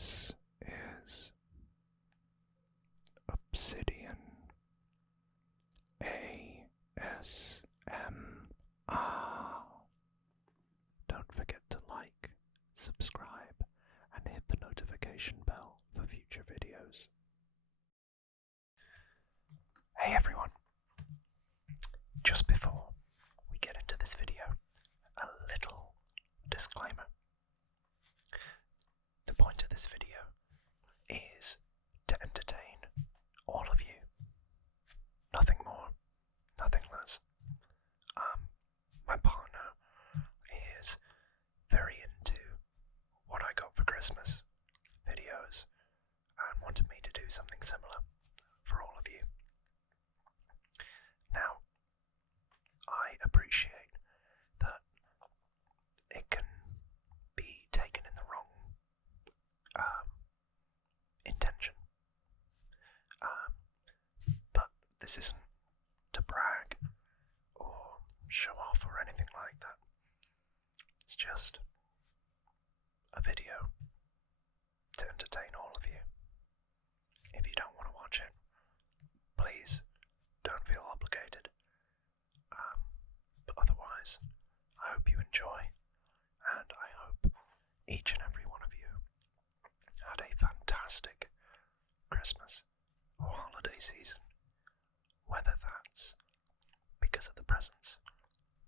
This is Obsidian ASMR. Don't forget to like, subscribe, and hit the notification bell for future videos. Hey everyone! Just before we get into this video, a little disclaimer. The point of this video is to entertain all of you. Nothing more, nothing less. My partner is very into what I got for Christmas videos and wanted me to do something similar for all of you. Now, I appreciate that it can be taken in the wrong intention, but this isn't to brag or show off or anything like that. It's just a video to entertain all of you. If you don't want to watch it, please don't feel obligated. But otherwise, I hope you enjoy, and I hope each and every one of you had a fantastic Christmas or holiday season, whether that's because of the presents,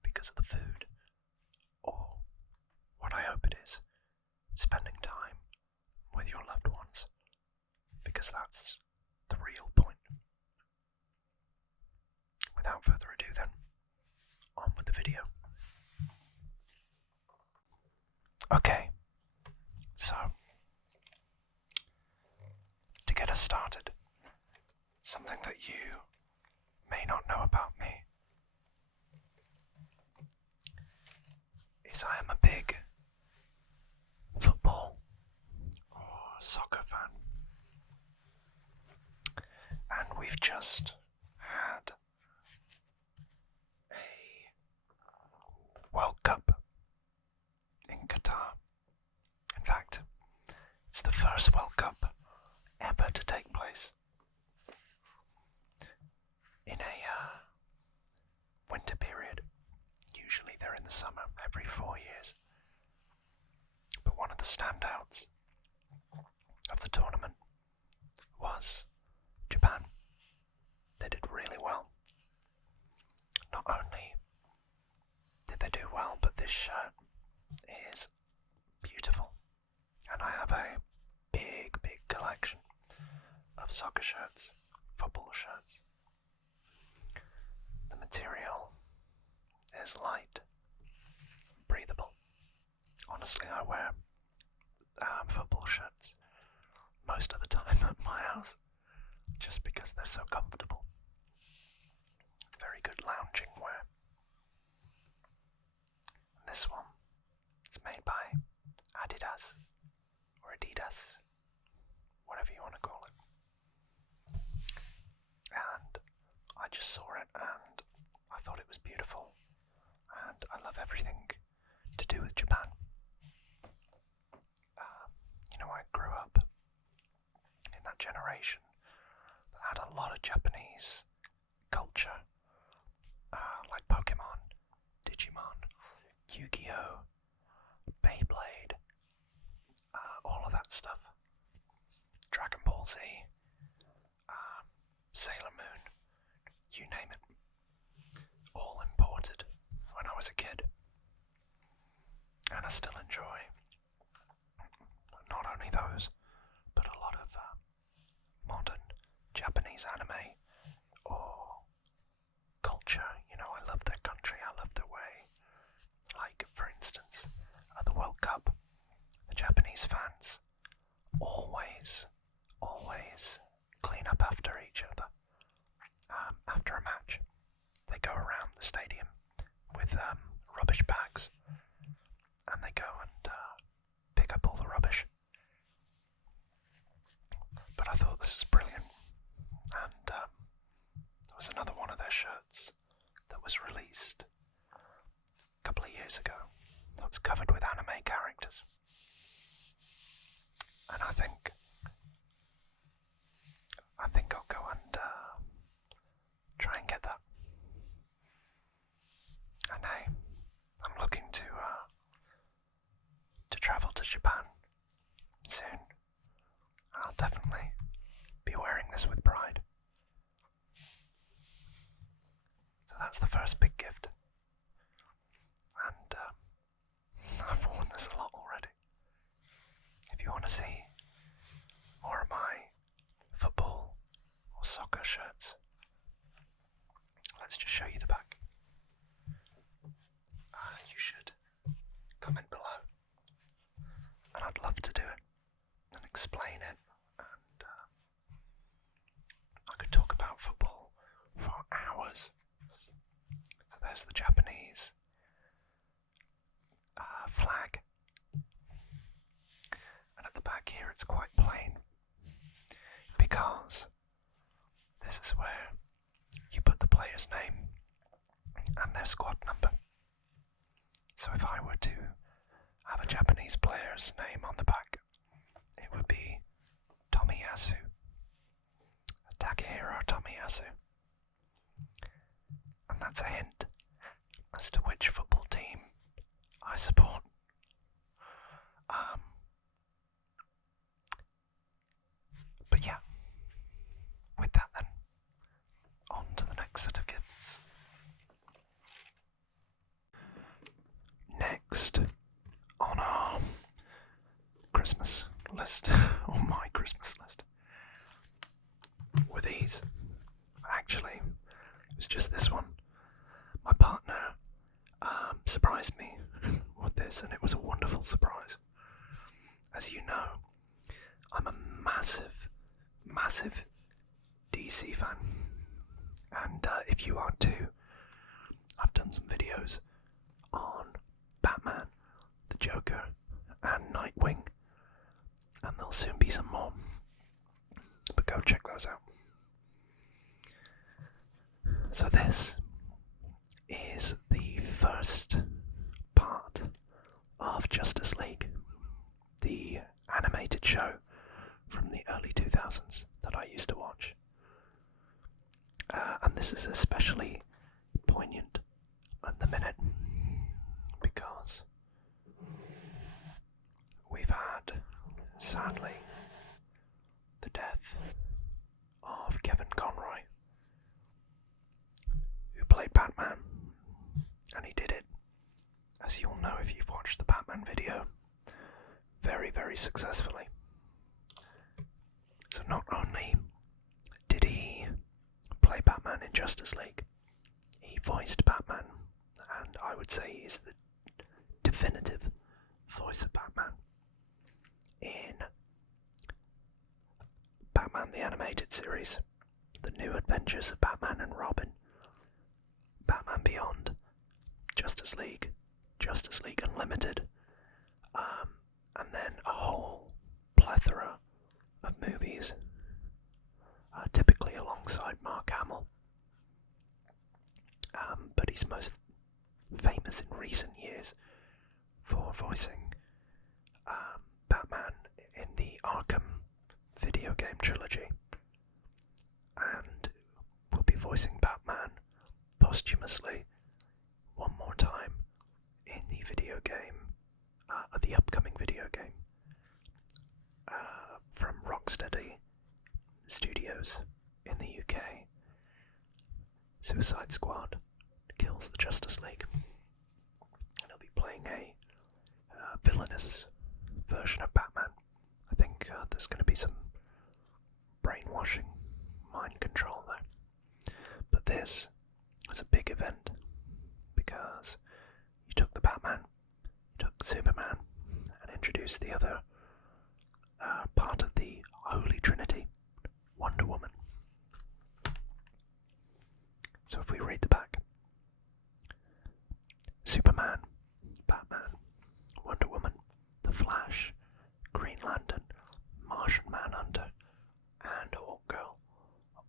because of the food, or what I hope it is, spending time with your loved ones, because that's the real point. Without further ado then, on with the video. Okay, so to get us started, something that you may not know about me is I am a big football or soccer fan, and we've just had a World Cup in Qatar. In fact, it's the first World Cup ever to take place in a winter period. Usually they're in the summer, every 4 years. But one of the standouts of the tournament was Japan. They did really well. Not only did they do well, but this shirt is beautiful. And I have a big collection of soccer shirts, football shirts. The material is light, breathable. Honestly, I wear football shirts most of the time at my house just because they're so comfortable. It's very good lounging wear. This one is made by Adidas or Adidas, whatever you want to call it. And I just saw it and I thought it was beautiful, and I love everything to do with Japan. I grew up in that generation that had a lot of Japanese culture, like Pokemon, Digimon, Yu-Gi-Oh, Beyblade, all of that stuff. Dragon Ball Z, Sailor Moon, you name it. All imported when I was a kid. And I still enjoy not only those, but a lot of modern Japanese anime or culture. I love their country, I love their way. Like, for instance, at the World Cup, the Japanese fans always clean up after each other. After a match, they go around the stadium with rubbish bags, and they go and pick up all the rubbish. But I thought this was brilliant, and there was another one of their shirts that was released a couple of years ago that was covered with anime characters. And I think I'll go and try and get that. And hey, I'm looking to travel to Japan soon. I'll definitely be wearing this with pride. So that's the first big gift. And I've worn this a lot already. If you want to see more of my football or soccer shirts, let's just show you the back. You should comment below, and I'd love to do it and explain it, and I could talk about football for hours. So there's the Japanese flag, and at the back here it's quite plain, because this is where you put the player's name and their squad number. So if I were to have a Japanese player's name on the back, it would be Tomiyasu, Takehiro Tomiyasu. And that's a hint as to which football team I support. But yeah, with that then, on to the next set of gifts. Next on our Christmas list, or my Christmas list, were these. Actually, it was just this one. My partner surprised me with this, and it was a wonderful surprise. As you know, I'm a massive DC fan, and if you are too, I've done some videos on Batman, the Joker, and Nightwing, and there'll soon be some more, but go check those out. So this is the first part of Justice League, the animated show from the early 2000s that I used to watch. And this is especially poignant at the minute because we've had, sadly, the death of Kevin Conroy, who played Batman, and he did it, as you'll know if you've watched the Batman video, very, very successfully. So not only did he play Batman in Justice League, he voiced Batman, and I would say he's the definitive voice of Batman in Batman the Animated Series, The New Adventures of Batman and Robin, Batman Beyond, Justice League Unlimited, and then a whole plethora of movies, typically alongside Mark Hamill. But he's most famous in recent years for voicing Batman in the Arkham video game trilogy, and will be voicing Batman posthumously one more time in the video game, the upcoming video game from Rocksteady Studios in the UK, Suicide Squad Kills the Justice League. And he'll be playing a villainous version of Batman. I think there's going to be some brainwashing, mind control there. But this was a big event because you took the Batman, you took Superman, and introduced the other part of the Holy Trinity, Wonder Woman. So if we read the back: Superman, Batman, Wonder Woman, The Flash, Green Lantern, Martian Manhunter, and Hawkgirl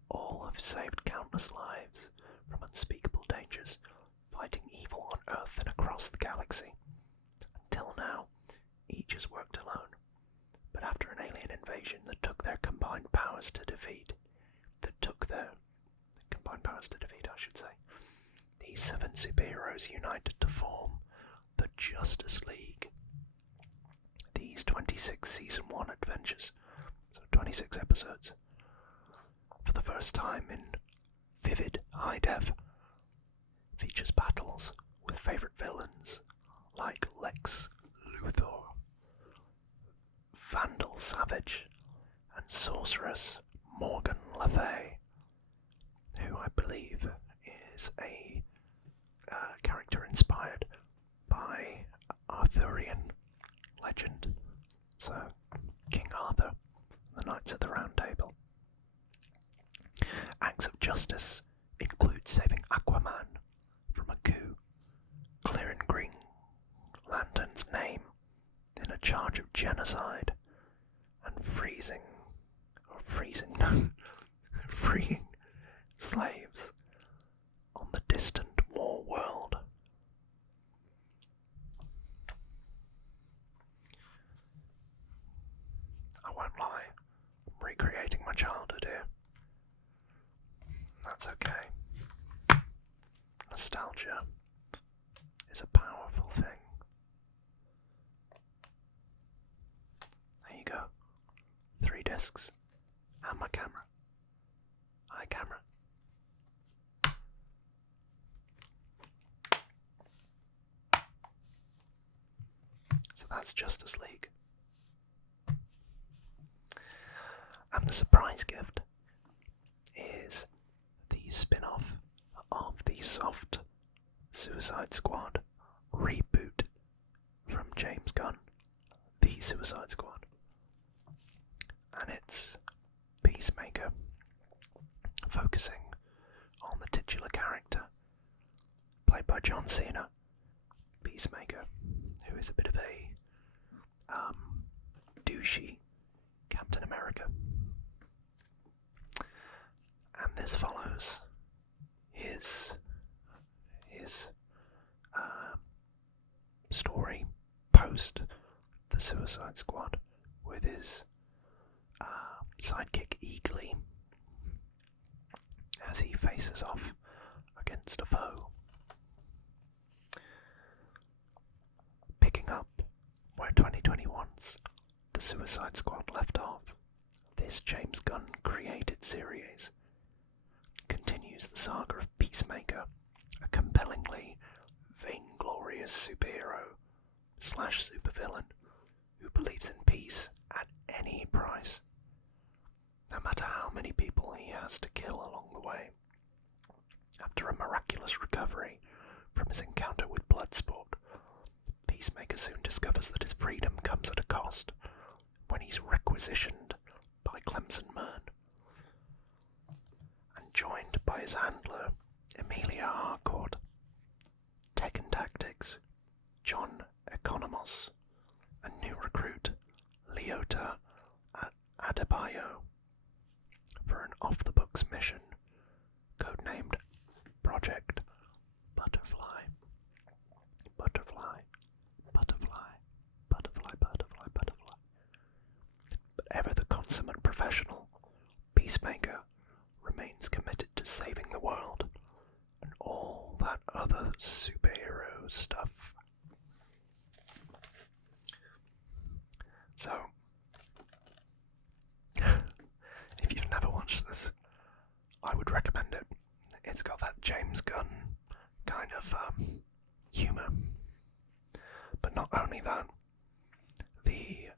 all have saved countless lives from unspeakable dangers, fighting evil on Earth and across the galaxy. Until now, each has worked alone, but after an invasion that took their combined powers to defeat. I should say. These 7 superheroes united to form the Justice League. These 26 Season 1 adventures, so 26 episodes, for the first time in vivid high def, features battles with favourite villains like Lex Luthor, Vandal Savage, and Sorceress Morgan Le Fay, who I believe is a character inspired by Arthurian legend. So, King Arthur, the Knights of the Round Table. Acts of justice include saving Aquaman from a coup, clearing Green Lantern's name in a charge of genocide, and freeing slaves on the distant war world. I won't lie, I'm recreating my childhood here. That's okay. Nostalgia is a powerful thing. There you go. 3 discs. And my camera. Hi, camera. So that's Justice League. And the surprise gift is the spin-off of the soft Suicide Squad reboot from James Gunn, The Suicide Squad. And it's Peacemaker, focusing on the titular character, played by John Cena, Peacemaker, who is a bit of a douchey Captain America. And this follows his story post the Suicide Squad with his sidekick Eagly as he faces off against a foe. Picking up where 2021's The Suicide Squad left off, this James Gunn created series continues the saga of Peacemaker, a compellingly vainglorious superhero/supervillain who believes in peace at any price, no matter how many people he has to kill along the way. After a miraculous recovery from his encounter with Bloodsport, Peacemaker soon discovers that his freedom comes at a cost when he's requisitioned by Clemson Mern and joined by his handler, Emilia Harcourt, Tekken Tactics, John Economos, and new recruit, Leota Adebayo, for an off-the-books mission codenamed Project Butterfly. Butterfly, butterfly, butterfly, butterfly, butterfly. But ever the consummate professional, Peacemaker remains committed to saving the world and all that other superhero stuff. So, if you've never watched this, I would recommend it. It's got that James Gunn kind of humour. But not only that, the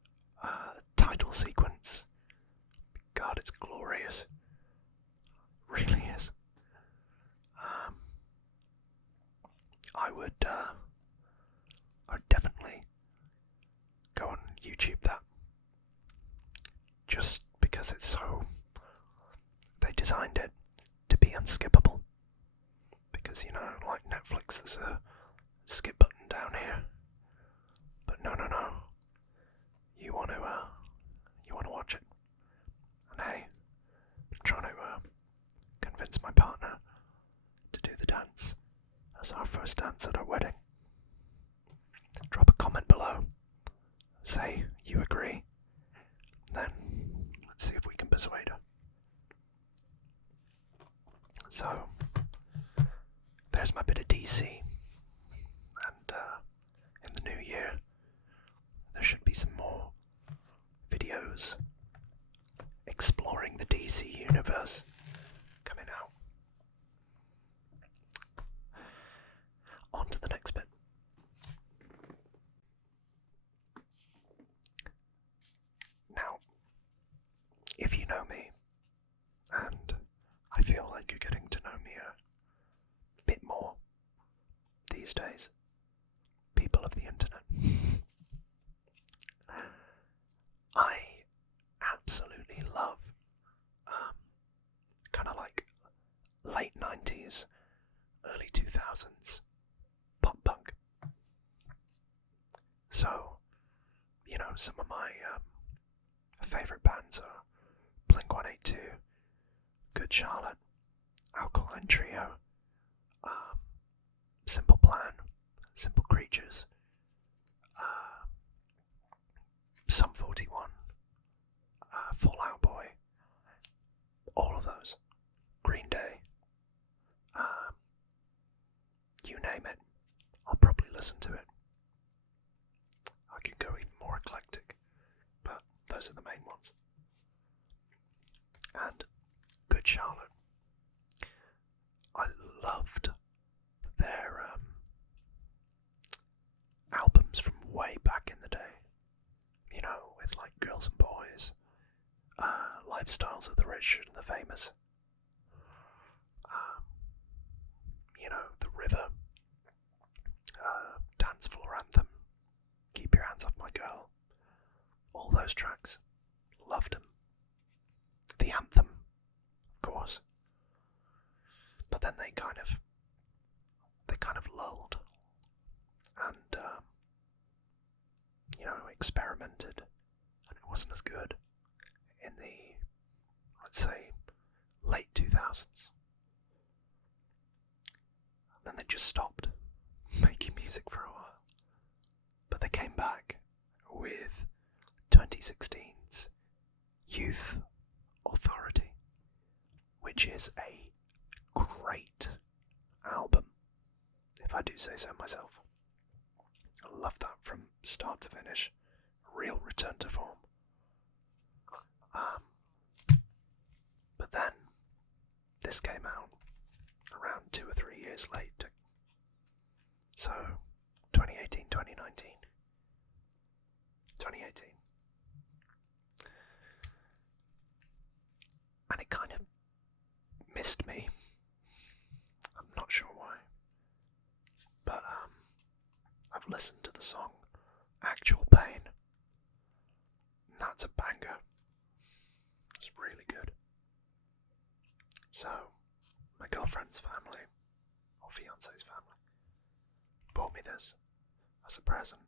title sequence, God, it's glorious. Really is. I'd definitely go on YouTube that, just because it's so, they designed it to be unskippable, because, you know, like Netflix, there's a skip button down here, but no, you want to watch it. And hey, I'm trying to convince my partner to do the dance as our first dance at our wedding. Drop a comment below, say you agree, then persuader. So, there's my bit of DC, and in the new year, there should be some more videos exploring the DC universe coming out. On to the next bit. Now, if you know me, and I feel like you're getting to know me a bit more these days, people of the internet, I absolutely love kind of like late 90s, early 2000s pop punk. So, you know, some of my favourite bands are Blink-182, Good Charlotte, Alkaline Trio, Simple Plan, Simple Creatures, Sum 41, Fall Out Boy, all of those, Green Day, you name it, I'll probably listen to it. I could go even more eclectic, but those are the main ones. And Good Charlotte, I loved their albums from way back in the day, you know, with like Girls and Boys, Lifestyles of the Rich and the Famous, you know, The River, Dance Floor Anthem, Keep Your Hands Off My Girl, all those tracks, loved them. The Anthem, of course, but then they kind of lulled and you know, experimented, and it wasn't as good in the, let's say, late 2000s. And then they just stopped making music for a while, but they came back with 2016's Youth Authority, which is a great album, if I do say so myself. I love that from start to finish. Real return to form. But then, this came out around 2 or 3 years late. So, 2018, 2019. 2018. And it kind of missed me. I'm not sure why. But I've listened to the song Actual Pain. And that's a banger. It's really good. So, my girlfriend's family, or fiance's family, bought me this as a present,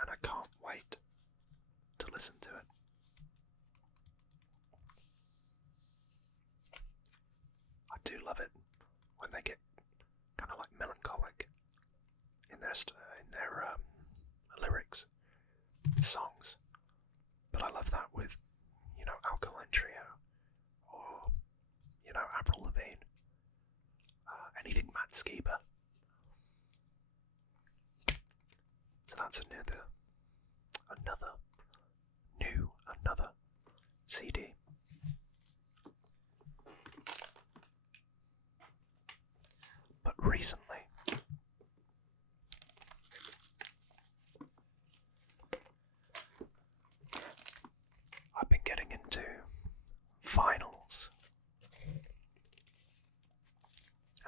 and I can't wait to listen to it. I do love it when they get kind of like melancholic in their lyrics, songs. But I love that with, you know, Alkaline Trio, or, you know, Avril Lavigne, anything Matt Skiba. So that's another CD. But recently, I've been getting into vinyls,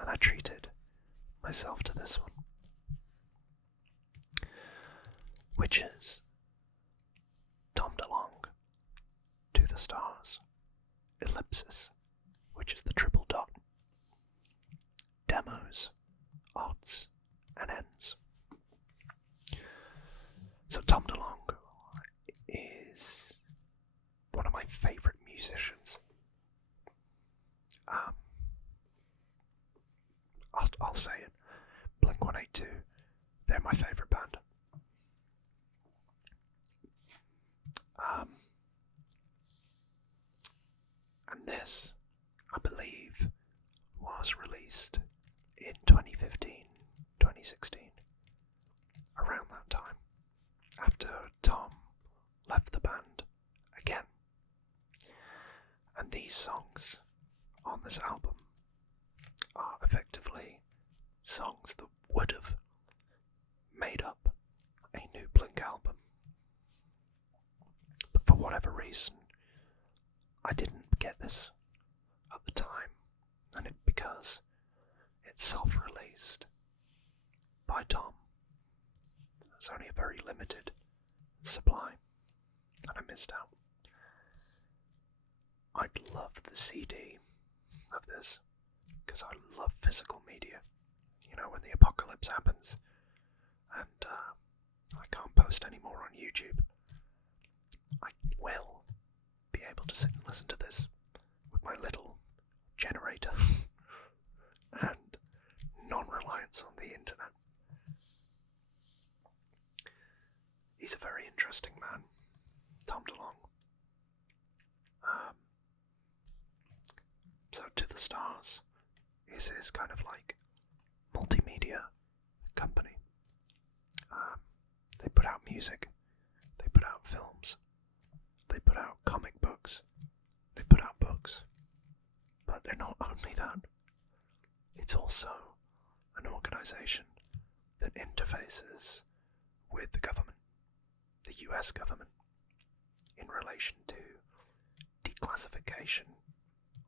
and I treated myself to this one, which is Tom DeLonge, To the Stars, Ellipsis, which is the triple dot, demos, odds, and ends. So Tom DeLonge is one of my favourite musicians. I'll say it. Blink-182, they're my favourite band. this, I believe, was released in 2015, 2016, around that time, after Tom left the band again. And these songs on this album are effectively songs that would have made up a new Blink album. But for whatever reason, I didn't get this at the time, and because it's self-released by Tom. There's only a very limited supply, and I missed out. I'd love the CD of this, because I love physical media. You know, when the apocalypse happens, and I can't post any more on YouTube, I will be able to sit and listen to this with my little generator and non-reliance on the internet. He's a very interesting man, Tom DeLonge. So To the Stars is his kind of like multimedia company. They put out music, they put out films, they put out comic books, they put out books. But they're not only that, it's also an organisation that interfaces with the government, the US government, in relation to declassification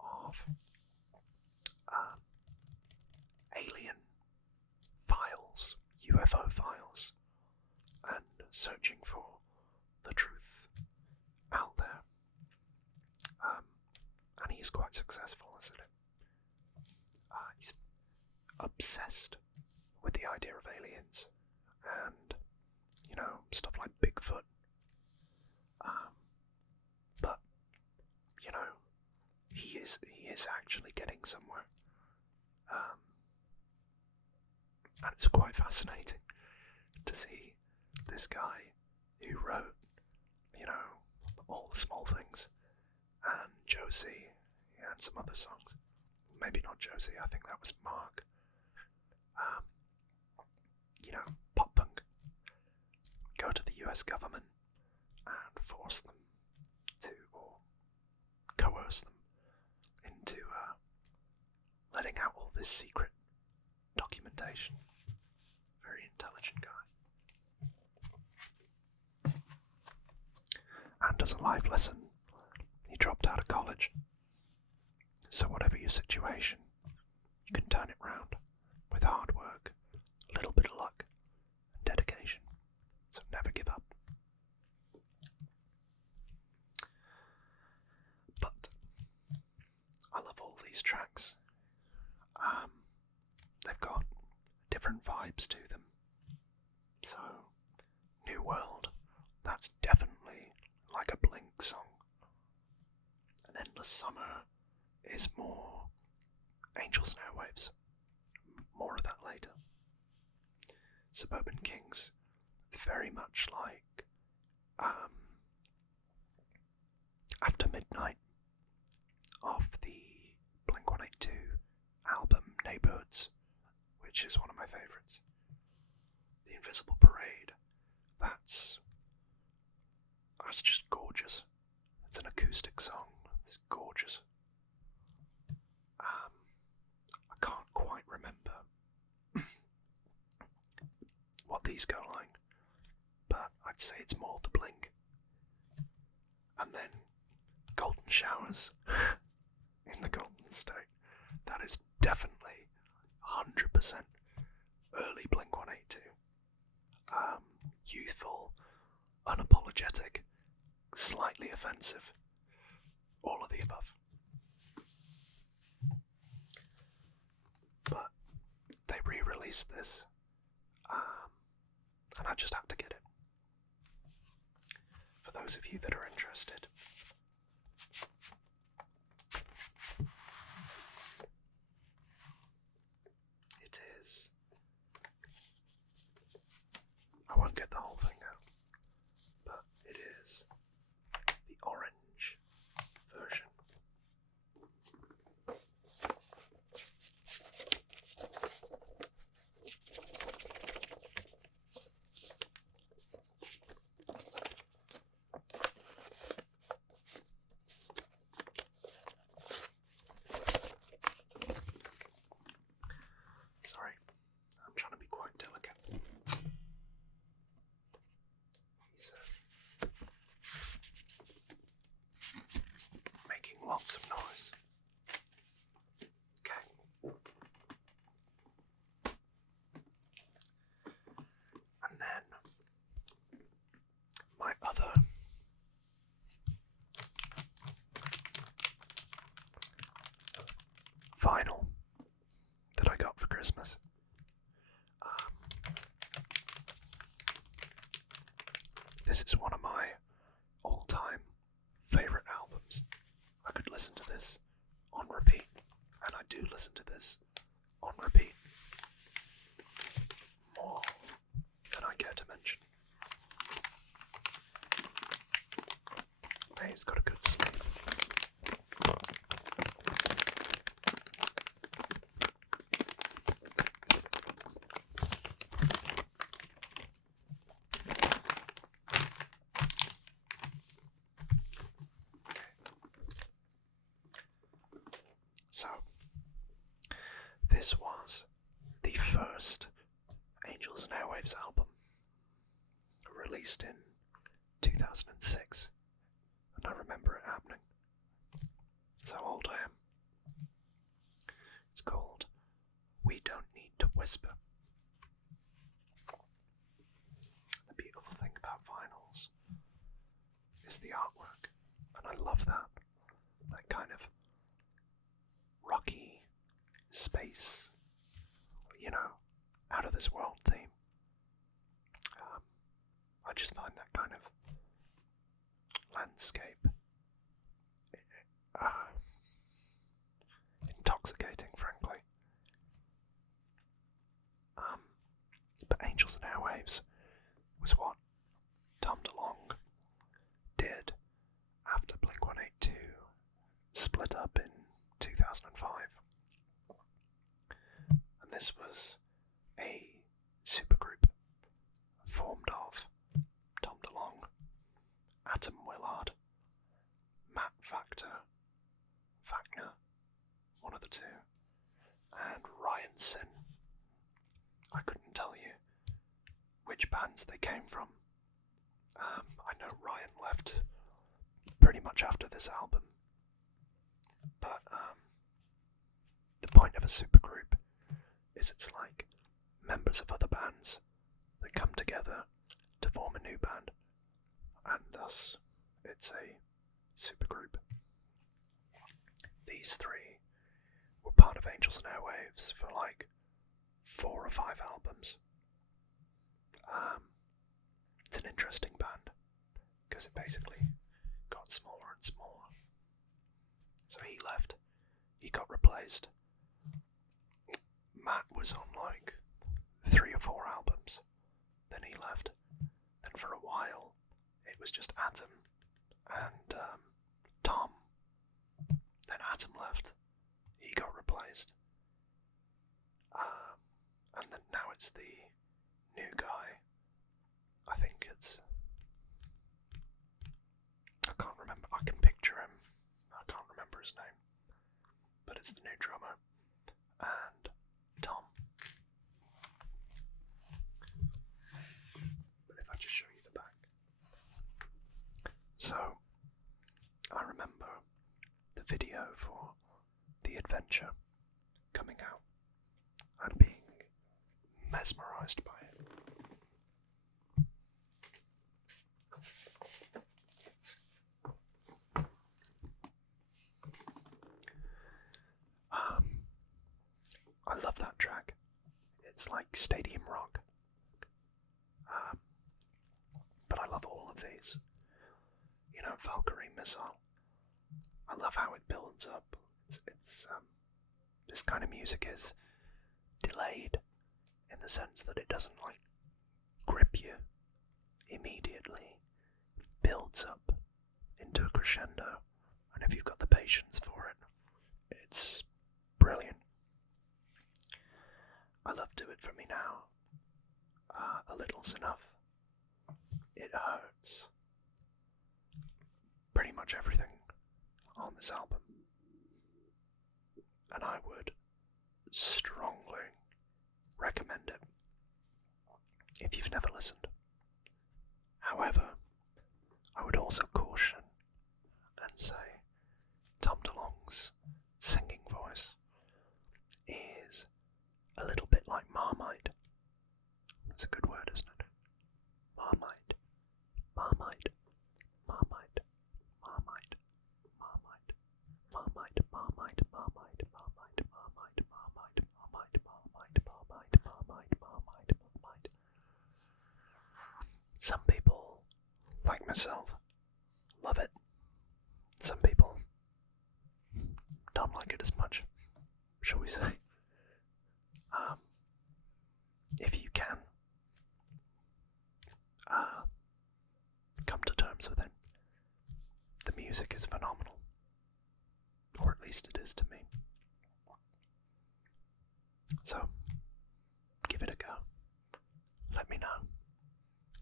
of alien files, UFO files, and searching for the truth out there. And he's quite successful, isn't it? He's obsessed with the idea of aliens and, you know, stuff like Bigfoot. But, you know, he is actually getting somewhere. And it's quite fascinating to see this guy who wrote, you know, All the Small Things, and Josie, and some other songs. Maybe not Josie, I think that was Mark. You know, pop punk. Go to the US government and force them to, or coerce them into letting out all this secret documentation. Very intelligent guy. And as a life lesson, he dropped out of college. So whatever your situation, you can turn it round with hard work, a little bit of luck, and dedication. So never give up. But I love all these tracks. They've got different vibes to them. So, New World, that's definitely like a Blink song. An Endless Summer is more Angels and Airwaves. More of that later. Suburban Kings, it's very much like After Midnight off the Blink-182 album Neighbourhoods, which is one of my favourites. The Invisible Parade, that's just gorgeous. It's an acoustic song. It's gorgeous. I can't quite remember what these go like, but I'd say it's more the Blink. And then Golden Showers in the Golden State. That is definitely 100% early Blink-182. Youthful, unapologetic, slightly offensive, all of the above. But they re-released this, and I just had to get it. For those of you that are interested. It is. I won't get the whole thing out, but it is the orange version. This is one of my all-time favourite albums. I could listen to this on repeat, and I do listen to this on repeat more than I care to mention. Hey, it's got a good sleeve. So, this was the first Angels and Airwaves album, released in 2006, and I remember it happening. That's how old I am. It's called We Don't Need to Whisper. The beautiful thing about vinyls is the artwork, and I love that kind of rocky space, out of this world theme. I just find that kind of landscape intoxicating, frankly. But Angels and Airwaves was what Tom DeLonge did after Blink-182 split up in 2005. And this was a supergroup formed of Tom DeLonge, Atom Willard, Matt Wagner, one of the two, and Ryan Sin. I couldn't tell you which bands they came from. I know Ryan left pretty much after this album, but the point of a supergroup is it's like members of other bands that come together to form a new band, and thus it's a supergroup. These three were part of Angels and Airwaves for like 4 or 5 albums. It's an interesting band because it basically got smaller and smaller. So he left, he got replaced. Matt was on like 3 or 4 albums, then he left. Then for a while it was just Atom and Tom. Then Atom left, he got replaced. And then now it's the new guy. I think I can't remember, I can picture him, I can't remember his name, but it's the new drummer, and Tom. But if I just show you the back. So, I remember the video for The Adventure coming out and being mesmerised by it. I love that track. It's like stadium rock. But I love all of these. Valkyrie Missile. I love how it builds up. This kind of music is delayed in the sense that it doesn't grip you immediately. It builds up into a crescendo, and if you've got the patience for it, it's brilliant. I love Do It For Me Now. A Little's Enough. It Hurts. Pretty much everything on this album. And I would strongly recommend it if you've never listened. However, I would also caution and say Tom DeLonge's singing voice is a little bit like Marmite. That's a good word, isn't it? Marmite. Marmite. Marmite. Marmite. Marmite. Marmite. Marmite. Marmite. Marmite. Marmite. Marmite. Marmite. Marmite. Marmite. Marmite. Marmite. Marmite. Some people myself love it. Some people don't like it as much, shall we say. If you can come to terms with it, the music is phenomenal, or at least it is to me. So, give it a go. Let me know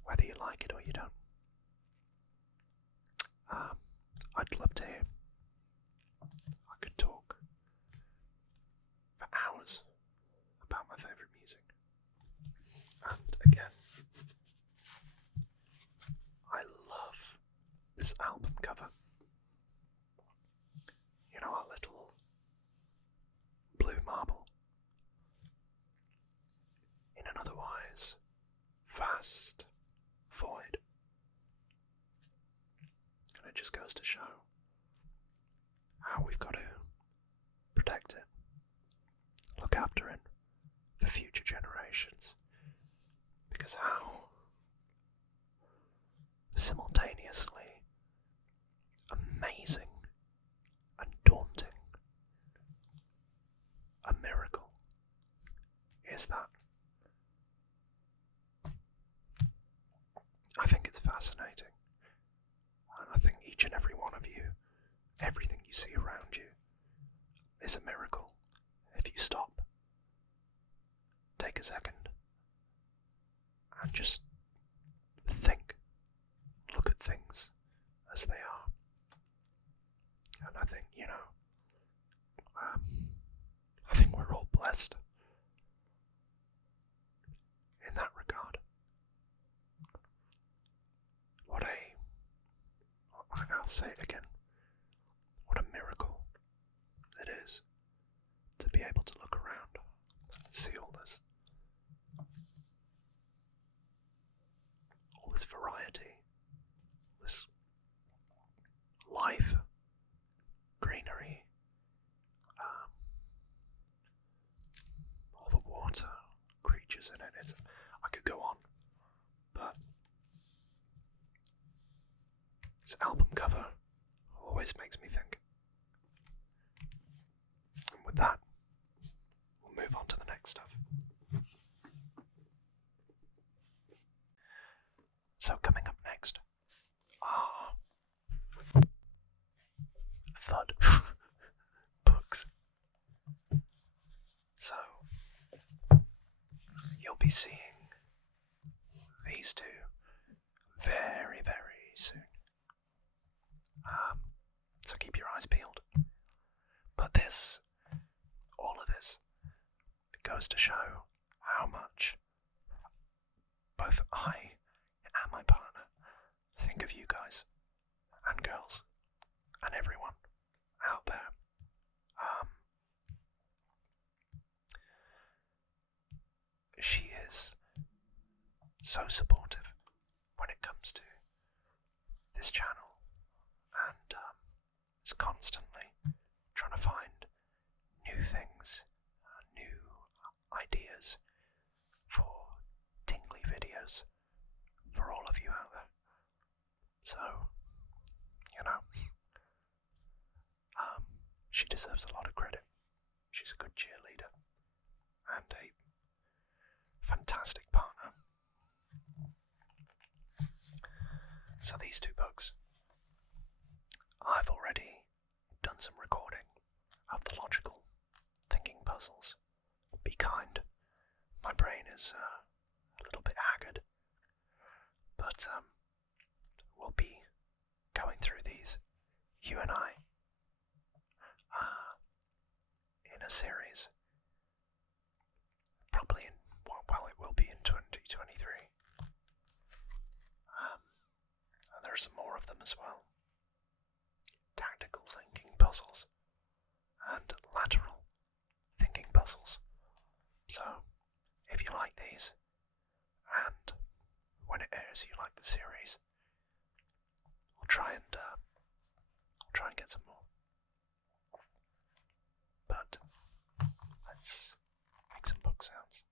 whether you like it or you don't. I'd love to hear. I could talk for hours about my favourite music. And again, I love this album cover. You know, our little blue marble in an otherwise vast void. And it just goes to show how we've got to protect it, look after it for future generations. Because how simultaneously amazing and daunting a miracle is that? I think it's fascinating. And I think each and every one of you, everything you see around you, is a miracle. If you stop, take a second, and just think, look at things as they are. And I think, I think we're all blessed in that regard. I'll say it again, what a miracle it is to be able to look around and see all this variety, this life, greenery, all the water, creatures in it. I could go on, but this album cover always makes me think. And with that, we'll move on to the next stuff. So coming up next are thud books. So you'll be seeing these two very, very soon. So keep your eyes peeled. But all of this, goes to show how much both I and my partner think of you guys and girls and everyone out there. She is so supportive when it comes to this channel and is constantly trying to find new things, new ideas for tingly videos for all of you out there. So, she deserves a lot of credit. She's a good cheerleader and a fantastic partner. So these two books, I've already done some recording of the logical thinking puzzles. Be kind. My brain is a little bit haggard. But we'll be going through these, you and I, in a series. Probably it will be in 2023. And there are some more of them as well. Tactical thinking puzzles and lateral thinking puzzles. So, if you like these, and when it airs you like the series, I'll try and get some more. But let's make some book sounds.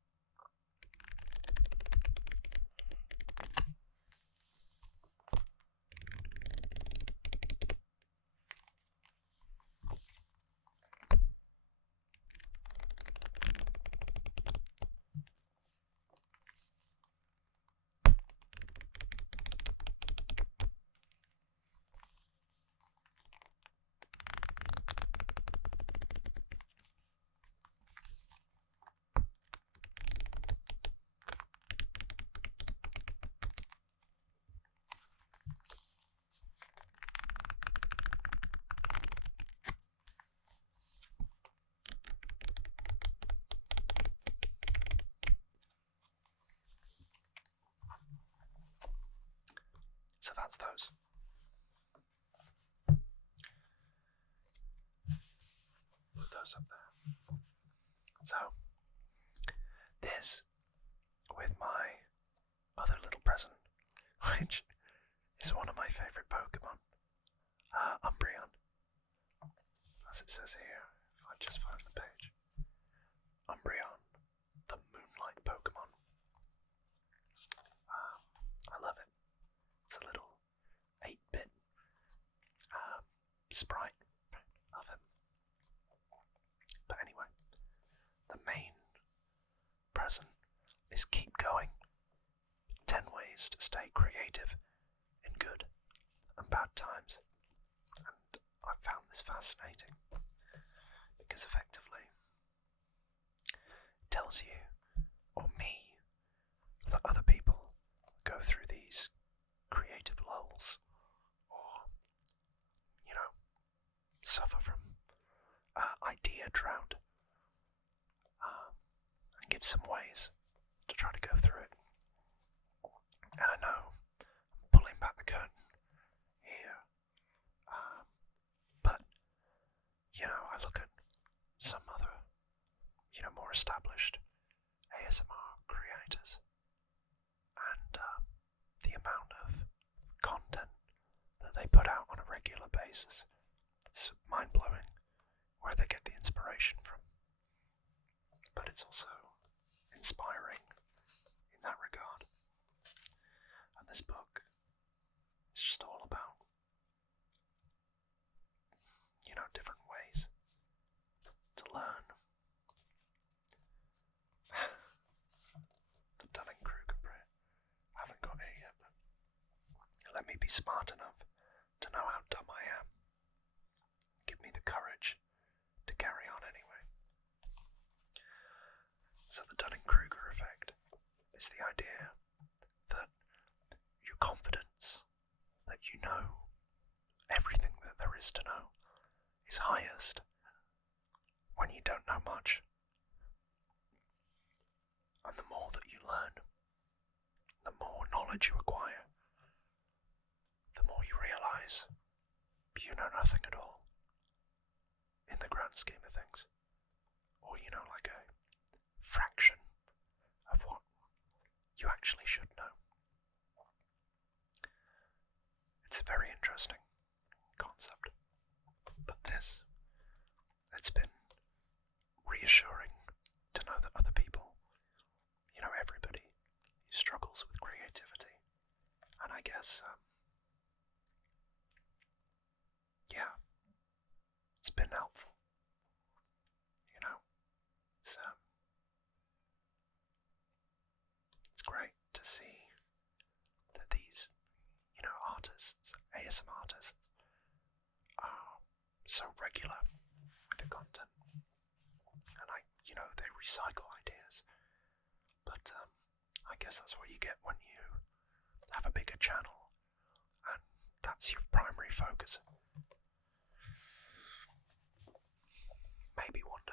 What's those? Put those up there. So, this with my other little present, which is one of my favourite Pokemon, Umbreon. As it says here, if I just find the page. Umbreon, the Moonlight Pokemon. I love it. It's a little 8-bit sprite of him. But anyway, the main present is keep going. 10 ways to stay creative in good and bad times. And I found this fascinating because effectively it tells you, or me, that other people go through these creative lulls or, suffer from idea drought, and give some ways to try to go through it. And I know I'm pulling back the curtain here, but I look at some other more established ASMR creators, and the amount of content that they put out on a regular basis, it's mind-blowing where they get the inspiration from. But it's also inspiring in that regard. And this book is just all about, different ways to learn. The Dunning-Kruger print. I haven't got it yet, but let me be smart enough to know how dumb I am. Give me the courage to carry on anyway. So the Dunning-Kruger effect is the idea that your confidence that you know everything that there is to know is highest when you don't know much. And the more that you learn, the more knowledge you acquire, the more you realise you know nothing at all in the grand scheme of things. Or like a fraction of what you actually should know. It's a very interesting concept. But it's been reassuring to know that other people, everybody struggles with creativity. And I guess, it's been helpful. It's great to see that these, artists, ASM artists, are so regular with the content. And they recycle ideas. But I guess that's what you get when you have a bigger channel, and that's your primary focus. Maybe one day.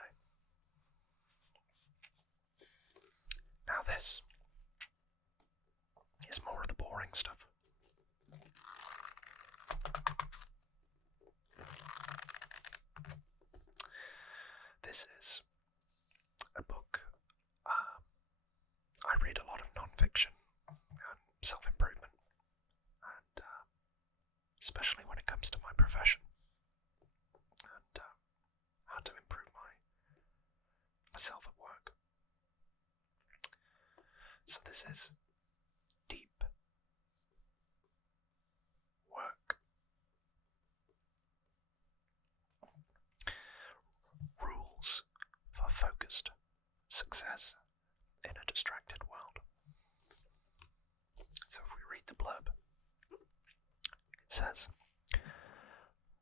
Now this is more of the boring stuff. This is a book. I read a lot of non-fiction and self-improvement, and especially when it comes to my profession and how to improve myself at work. So this is Deep Work. Rules for focused success in a distracted world. So if we read the blurb, it says,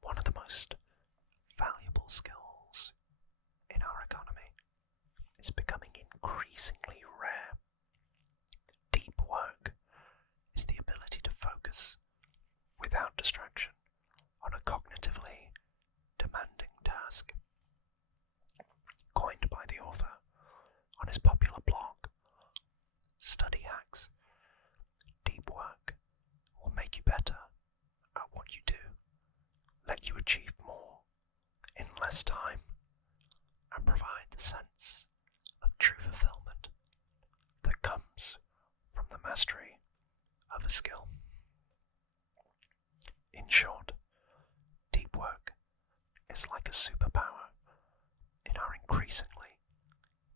one of the most valuable skills in our economy is becoming increasingly rare. Deep work is the ability to focus without distraction on a cognitively demanding task. Coined by the author on his popular blog, Study Hacks, deep work will make you better short, deep work is like a superpower in our increasingly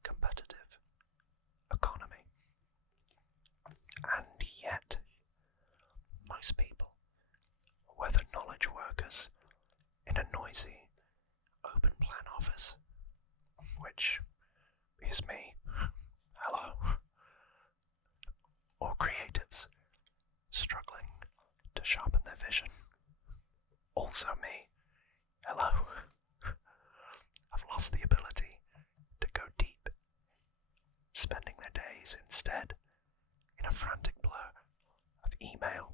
competitive economy. And yet, most people, whether knowledge workers in a noisy, open plan office, which is me, hello, or creatives struggling to sharpen their vision, also me, hello, have lost the ability to go deep, spending their days instead in a frantic blur of email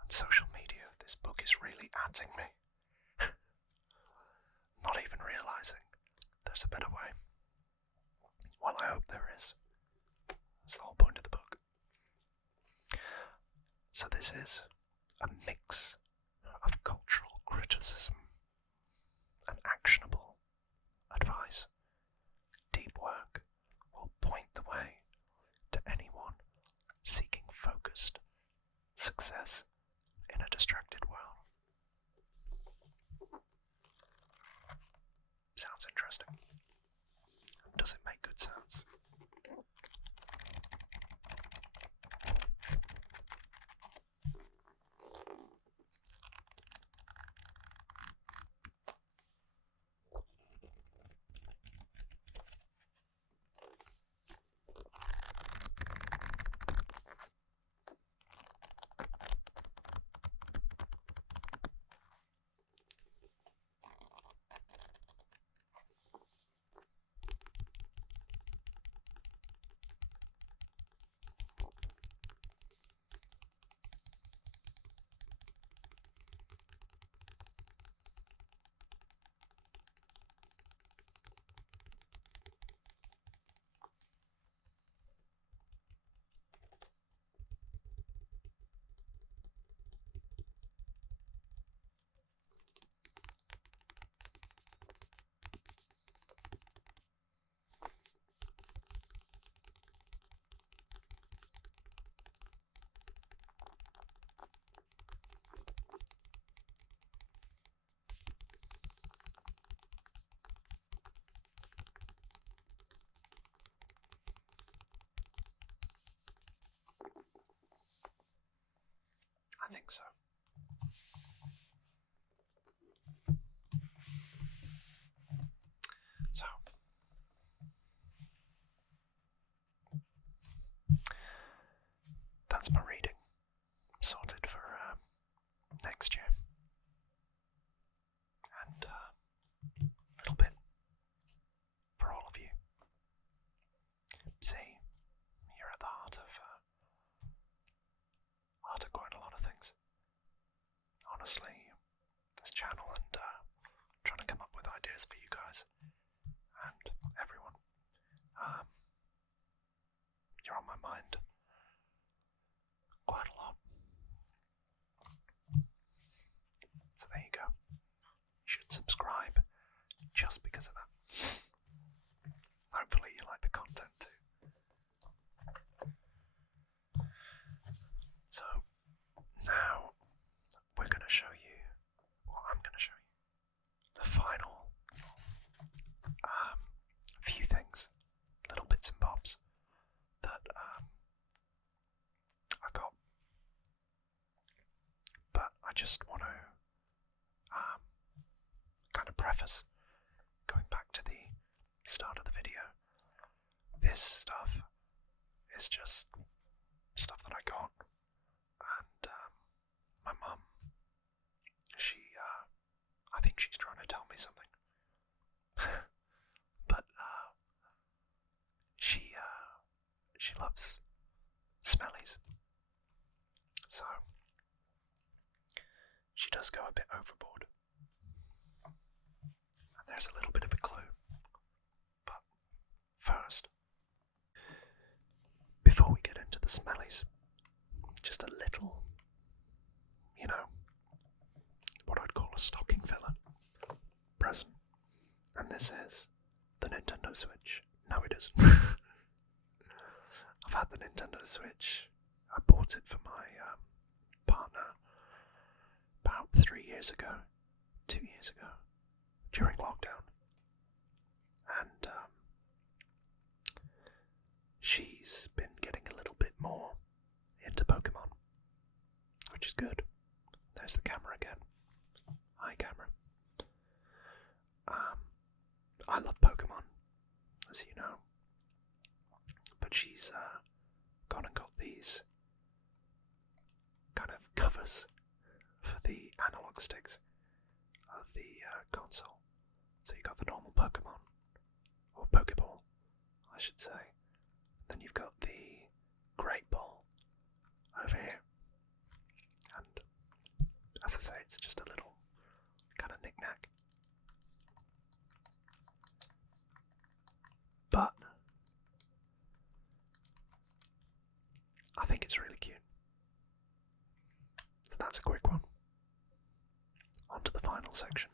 and social media. This book is really atting me. Not even realising there's a better way. Well, I hope there is. That's the whole point of the book. So this is a mix of cultural criticism and actionable advice. Deep work will point the way to anyone seeking focused success in a distracted world. Sounds interesting. Does it make good sounds? I think so. So, that's my reading sorted for next year. And a little bit for all of you. See, you're at the heart of quite a lot of things. Honestly, this channel and trying to come up with ideas for you guys and everyone. You're on my mind quite a lot. So there you go. You should subscribe just because of that. Hopefully you like the content too. So now we're going to show you, or I'm going to show you, the final few things, little bits and bobs that I got. But I just want to kind of preface, going back to the start of the video, this stuff is just stuff that I got. And my mum, I think she's trying to tell me something. But she loves smellies. So she does go a bit overboard. And there's a little bit of a clue. But first, before we get into the smellies, just a little, what I'd call a stocking filler present. And this is the Nintendo Switch. No, it isn't. I've had the Nintendo Switch. I bought it for my partner about about 3 years ago, 2 years ago, during lockdown. And she's been getting a little bit more into Pokemon, which is good. There's the camera again. Hi, camera. I love Pokemon, as you know, but she's gone and got these kind of covers for the analog sticks of the console. So you got the normal Pokemon, or Pokeball, I should say. Then you've got the Great Ball over here, and as I say, it's just a little kind of knick-knack. But I think it's really cute. So that's a quick one. On to the final section.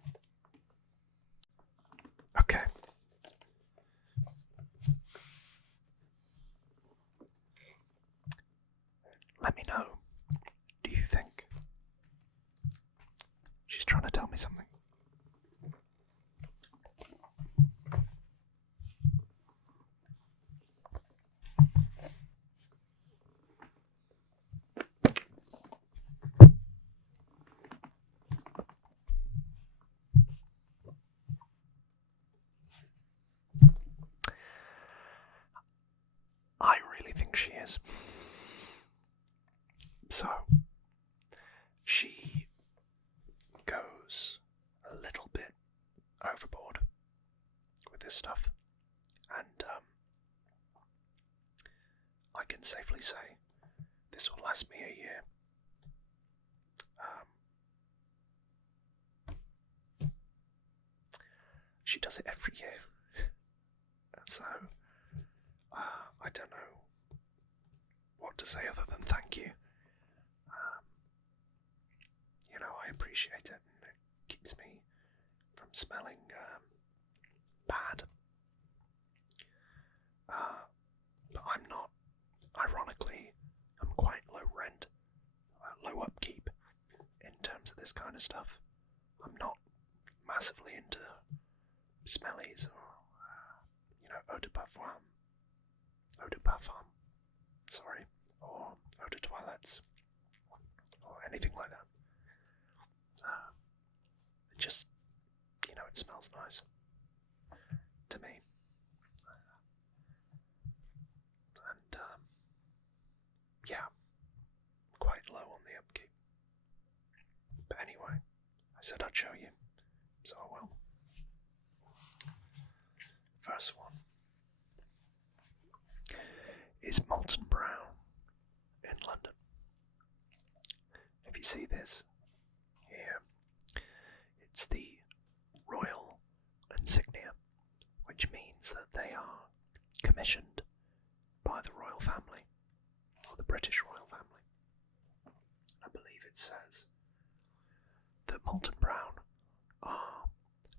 Okay. Let me know. Do you think she's trying to tell me something? I really think she is. So, she goes a little bit overboard with this stuff, and I can safely say this will last me a year. She does it every year, so I don't know what to say other than thank you. You know, I appreciate it, and it keeps me from smelling bad. But I'm not, ironically, I'm quite low rent, low upkeep in terms of this kind of stuff. I'm not massively into smellies or, eau de parfum, or eau de toilettes, or anything like that. It just, it smells nice to me. And, yeah, quite low on the upkeep. But anyway, I said I'd show you, so I will. First one is Molten Brown in London. If you see this here, it's the royal insignia, which means that they are commissioned by the royal family, or the British royal family. I believe it says that Molten Brown are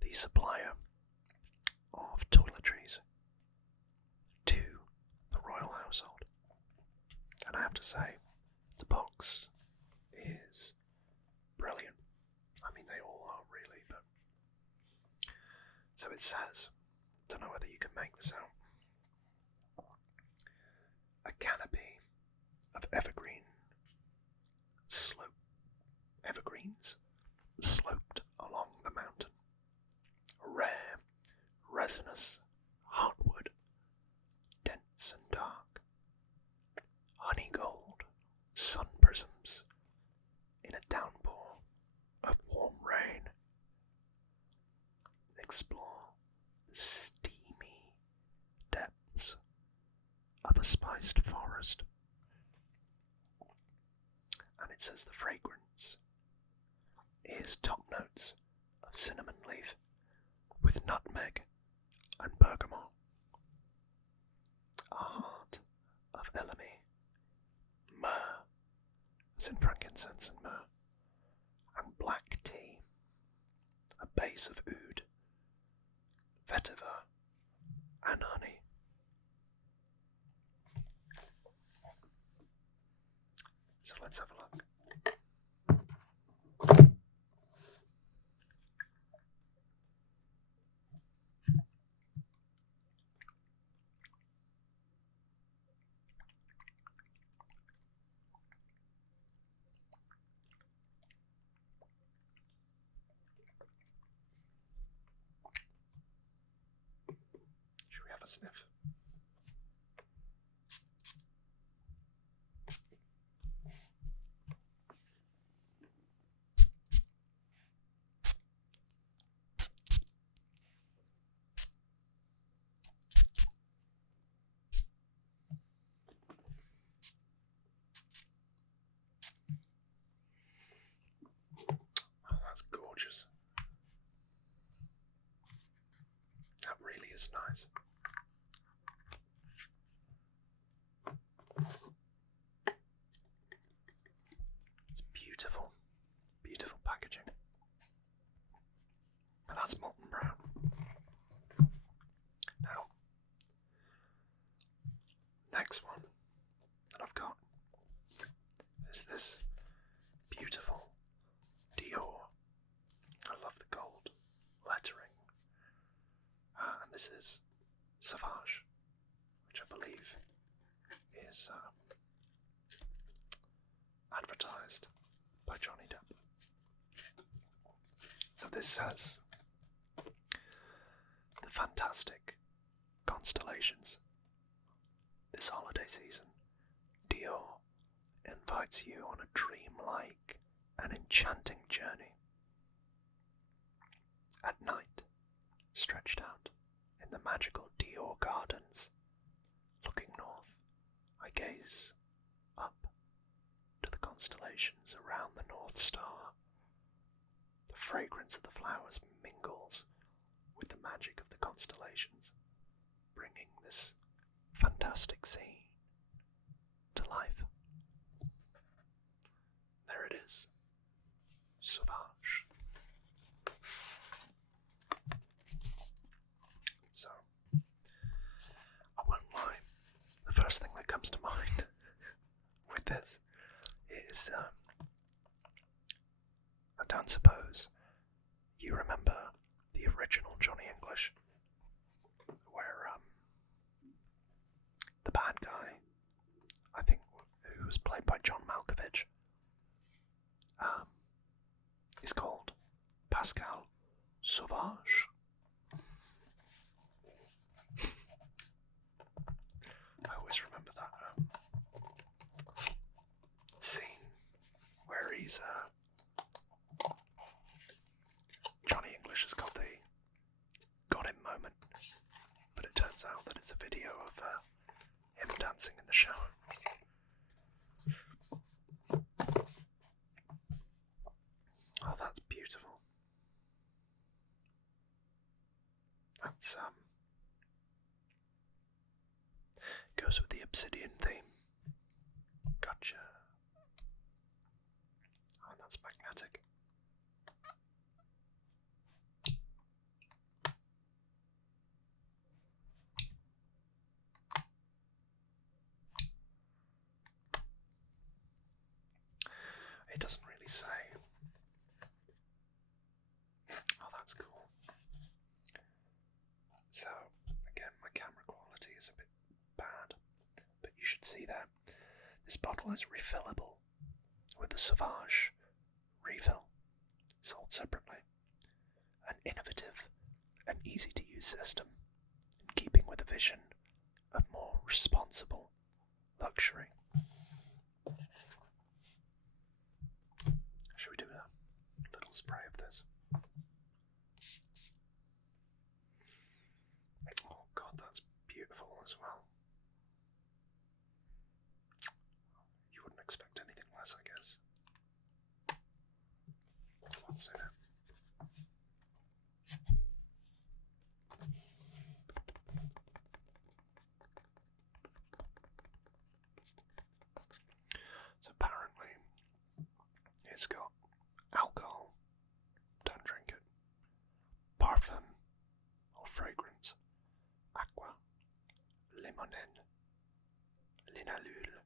the supplier of toiletries to the royal household. And I have to say, the box is brilliant. I mean, they all are really, but... So it says, don't know whether you can make this out, a canopy of evergreens sloped along the mountain. Rare, resinous heartwood, dense and dark. Honey gold, sun prisms in a downpour of warm rain. Explore the steamy depths of a spiced forest. And it says the fragrance is top notes of cinnamon leaf with nutmeg and bergamot. A heart of elemi, myrrh, as in frankincense and myrrh, and black tea, a base of oud, vetiver, and honey. So let's have a look. a sniff. Oh, that's gorgeous. That really is nice. It's beautiful, beautiful packaging. And that's molten brown. Now, next one that I've got is this beautiful Dior. I love the gold lettering. And this is Sauvage, which I believe is advertised by Johnny Depp. So this says, the fantastic constellations. This holiday season, Dior invites you on a dreamlike and enchanting journey. At night, stretched out in the magical Dior gardens, looking north, I gaze up to the constellations around the North Star. The fragrance of the flowers mingles with the magic of the constellations, bringing this fantastic scene to life. There it is. Sauvage. So, I won't lie, the first thing that comes to mind with this is, I don't suppose you remember the original Johnny English, where the bad guy, I think, who was played by John Malkovich, is called Pascal Sauvage. I always remember that scene where he's Johnny English has got him moment, but it turns out that it's a video of him dancing in the shower. Oh, that's beautiful. That's goes with the Obsidian theme. Gotcha. Oh, and that's magnetic. It doesn't really say. Oh, that's cool. So, again, my camera quality is a bit bad, but you should see that. This bottle is refillable with a Sauvage refill, sold separately. An innovative and easy to use system, in keeping with the vision of more responsible luxury. Should we do a little spray of this? Oh god, that's beautiful as well. You wouldn't expect anything less, I guess. What's in it? So apparently it's got alcohol, don't drink it, parfum or fragrance, aqua, limonene, linalool,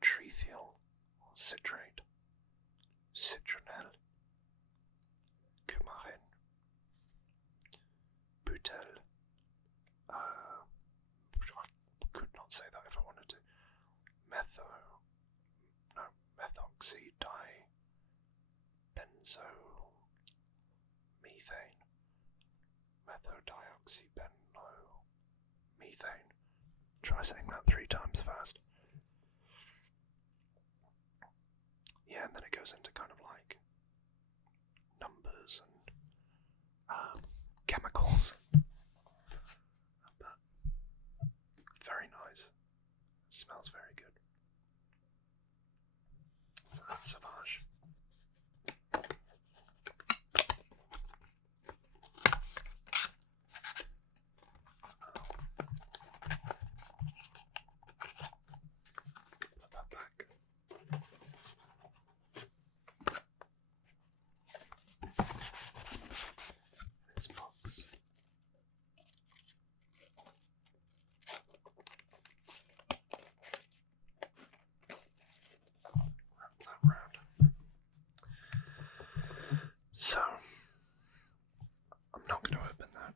trethiol or citrate, citronelle, coumarin, butyl, I could not say that if I wanted to, methoxy benzo methane, methodiol, Methane. Try saying that 3 times fast. Yeah, and then it goes into kind of like numbers and chemicals. But it's very nice. It smells very good. So that's Sauvage. Put that back. Its box. Wrap that round. So, I'm not going to open that.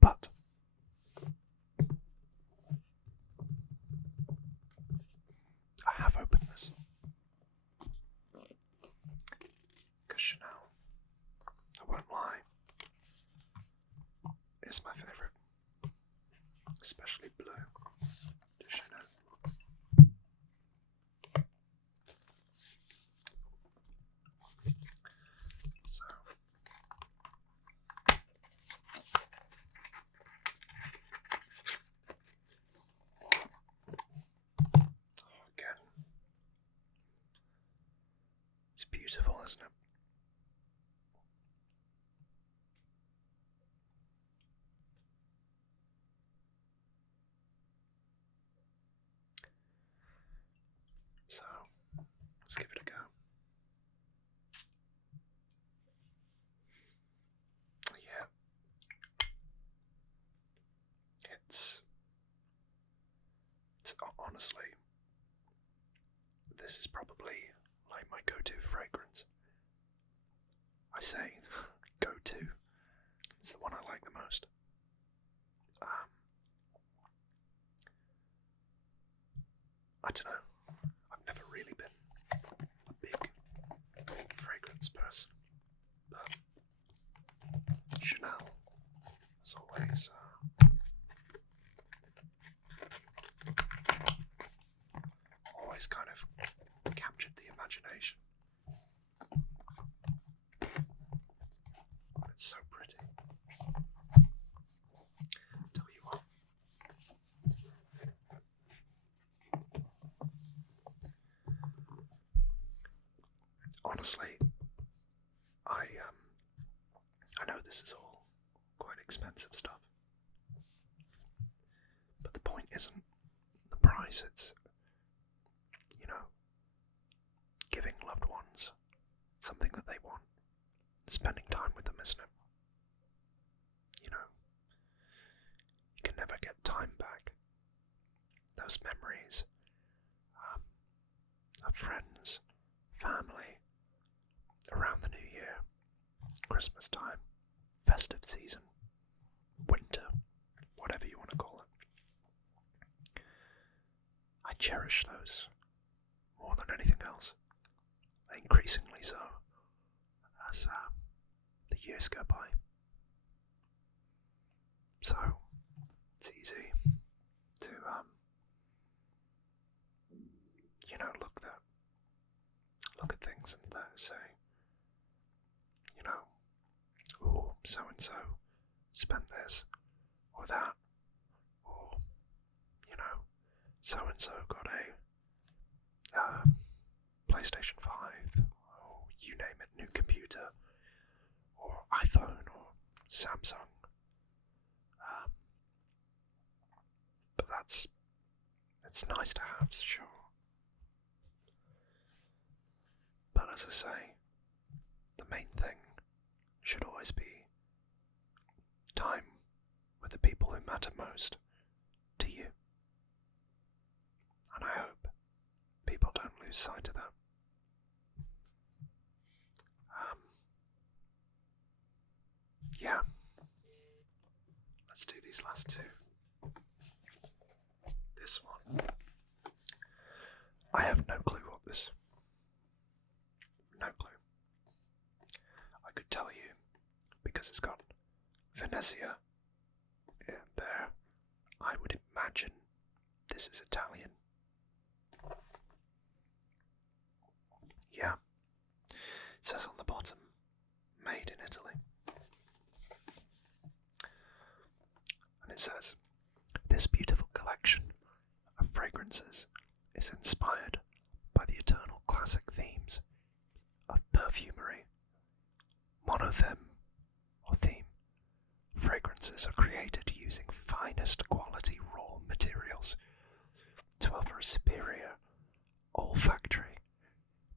But I have opened this. Because Chanel, I won't lie, is my favourite. Especially blue de Chanel. So again, it's beautiful, isn't it? So let's give it a go. Yeah, it's honestly, this is probably like my go-to fragrance. I say go-to. It's the one I like the most. I don't know. I've never really been a big fragrance person, but Chanel has always kind of captured the imagination. It's so pretty. Tell you what. Honestly, I know this is all quite expensive stuff, but the point isn't the price, it's, giving loved ones something that they want, spending time with them, isn't it? You can never get time back. Those memories of friends, family, around the New Year, Christmas time, festive season, winter, whatever you want to call it. I cherish those more than anything else, increasingly so as the years go by. So it's easy to things and say, you know, oh, so-and-so spent this or that, or, you know, so-and-so got a PlayStation 5, or you name it, new computer, or iPhone, or Samsung. But it's nice to have, sure. But as I say, the main thing should always be time with the people who matter most to you. And I hope people don't lose sight of that. Yeah. Let's do these last two. This one. I have no clue what this. No clue. I could tell you because it's got Venezia in there. I would imagine this is Italian. Yeah. It says on the bottom, made in Italy. And it says, this beautiful collection of fragrances is inspired by the eternal classic themes of perfumery. Monothem, or theme, fragrances are created using finest quality raw materials to offer a superior olfactory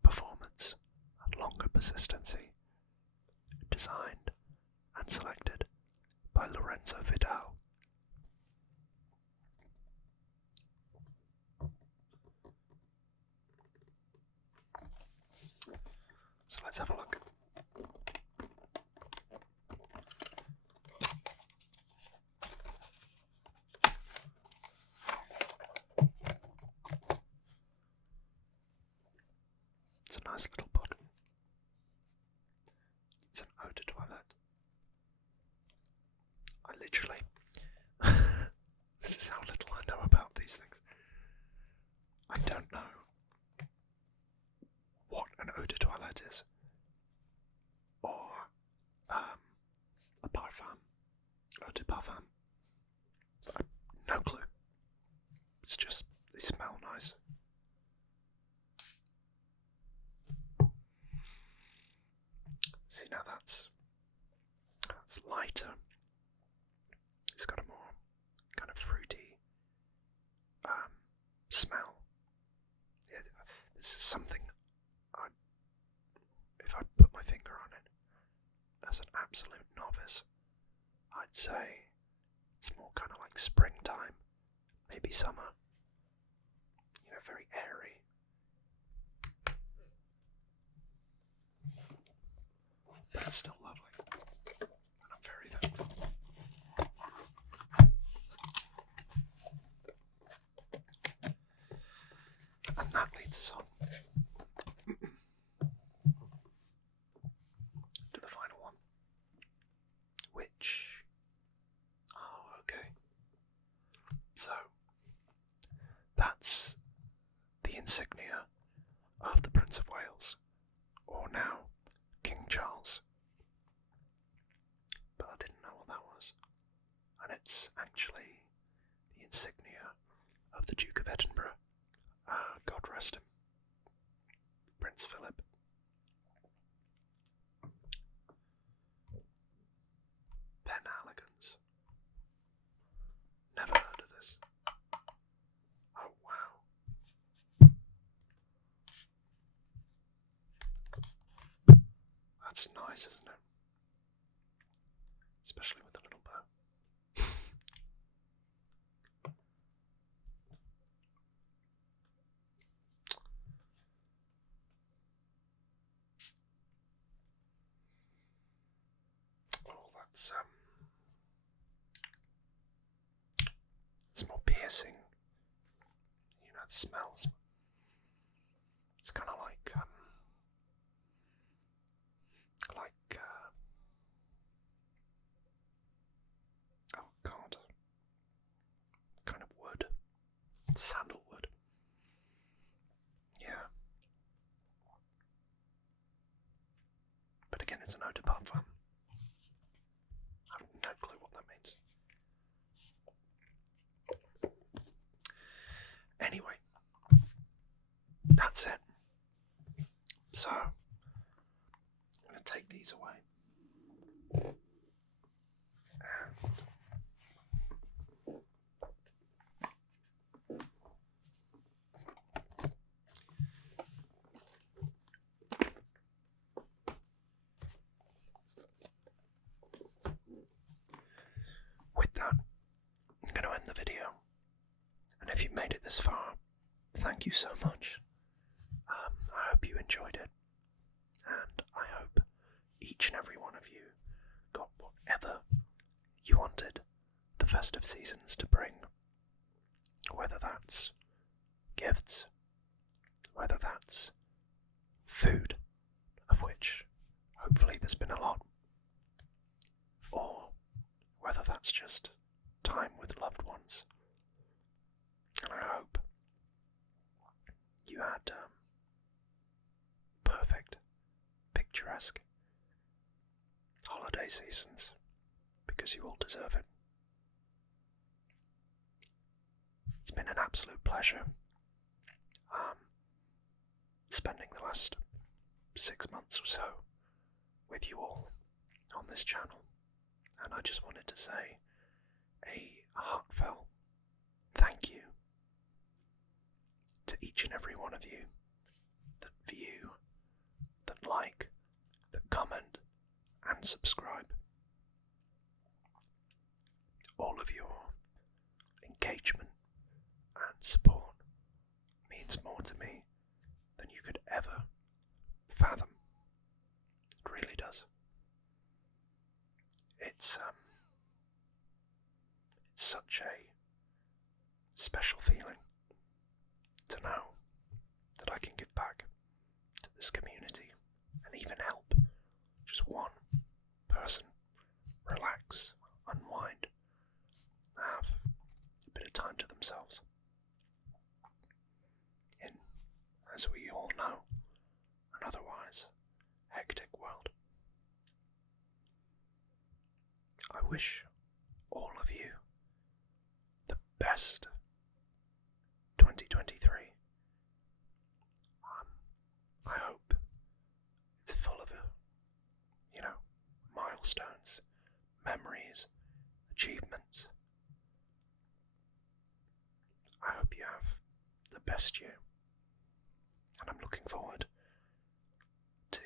performance and longer persistency. Designed and selected by Lorenzo Vidal. So let's have a look. It's a nice little bottle. It's an eau de toilette. I literally... this is how little I know about these things. I don't know what an eau de toilette is. Or a parfum. Eau de parfum. No clue. It's just, they smell nice. See, now that's lighter. It's got a more kind of fruity smell. Yeah, this is something if I put my finger on it, as an absolute novice, I'd say it's more kind of like springtime, maybe summer. You know, very airy. But it's still lovely, and I'm very thankful. And that leads us on to the final one, which... oh, okay. So, that's the insignia of the Prince of Wales, or now King Charles. But I didn't know what that was. And it's actually the insignia of the Duke of Edinburgh. God rest him. Prince Philip. Penhaligon's. Never heard of this. Oh wow. That's nice, isn't it? Especially with the little bow. Oh, that's it's more piercing. You know, it smells. It's kind of like oh god, kind of wood, sandalwood. Yeah. is an eau de parfum. I have no clue what that means. Anyway, that's it. So, I'm going to take these away. With that, I'm going to end the video. And if you made it this far, thank you so much. I hope you enjoyed it. And I hope each and every one of you got whatever you wanted the festive seasons to bring. Whether that's gifts, whether that's food, of which hopefully there's been a lot, or whether that's just time with loved ones. And I hope you had perfect, picturesque holiday seasons, because you all deserve it. It's been an absolute pleasure spending the last 6 months or so with you all on this channel, and I just wanted to say a heartfelt thank you to each and every one of you that view, that like, that comment and subscribe. All of your engagement and support means more to me than you could ever fathom. It really does. It's such a special feeling to know that I can give back to this community and even help just one person relax, unwind, have a bit of time to themselves in, as we all know, an otherwise hectic world. I wish all of you the best 2023. I hope it's full of, milestones, memories, achievements. I hope you have the best year, and I'm looking forward to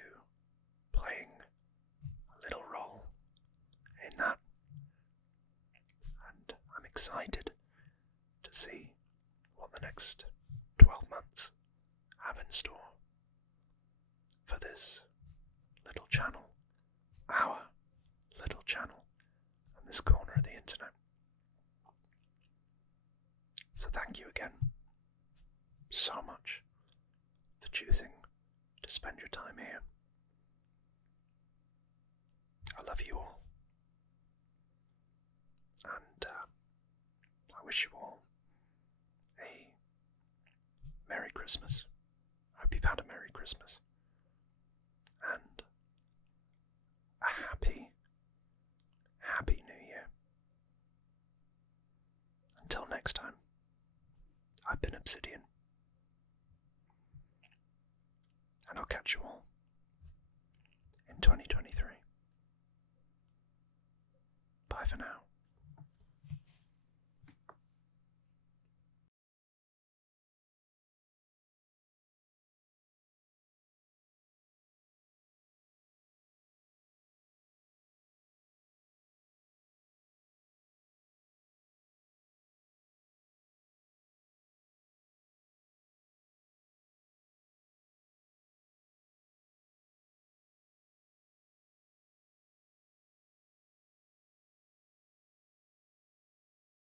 playing a little role in that, and I'm excited to see what the next 12 months have in store for this little channel, our little channel, on this corner of the internet. So thank you again so much for choosing to spend your time here. I love you all, and I wish you all a Merry Christmas. I hope you've had a Merry Christmas, and a happy New Year. Until next time, I've been Obsidian, and I'll catch you all in 2020.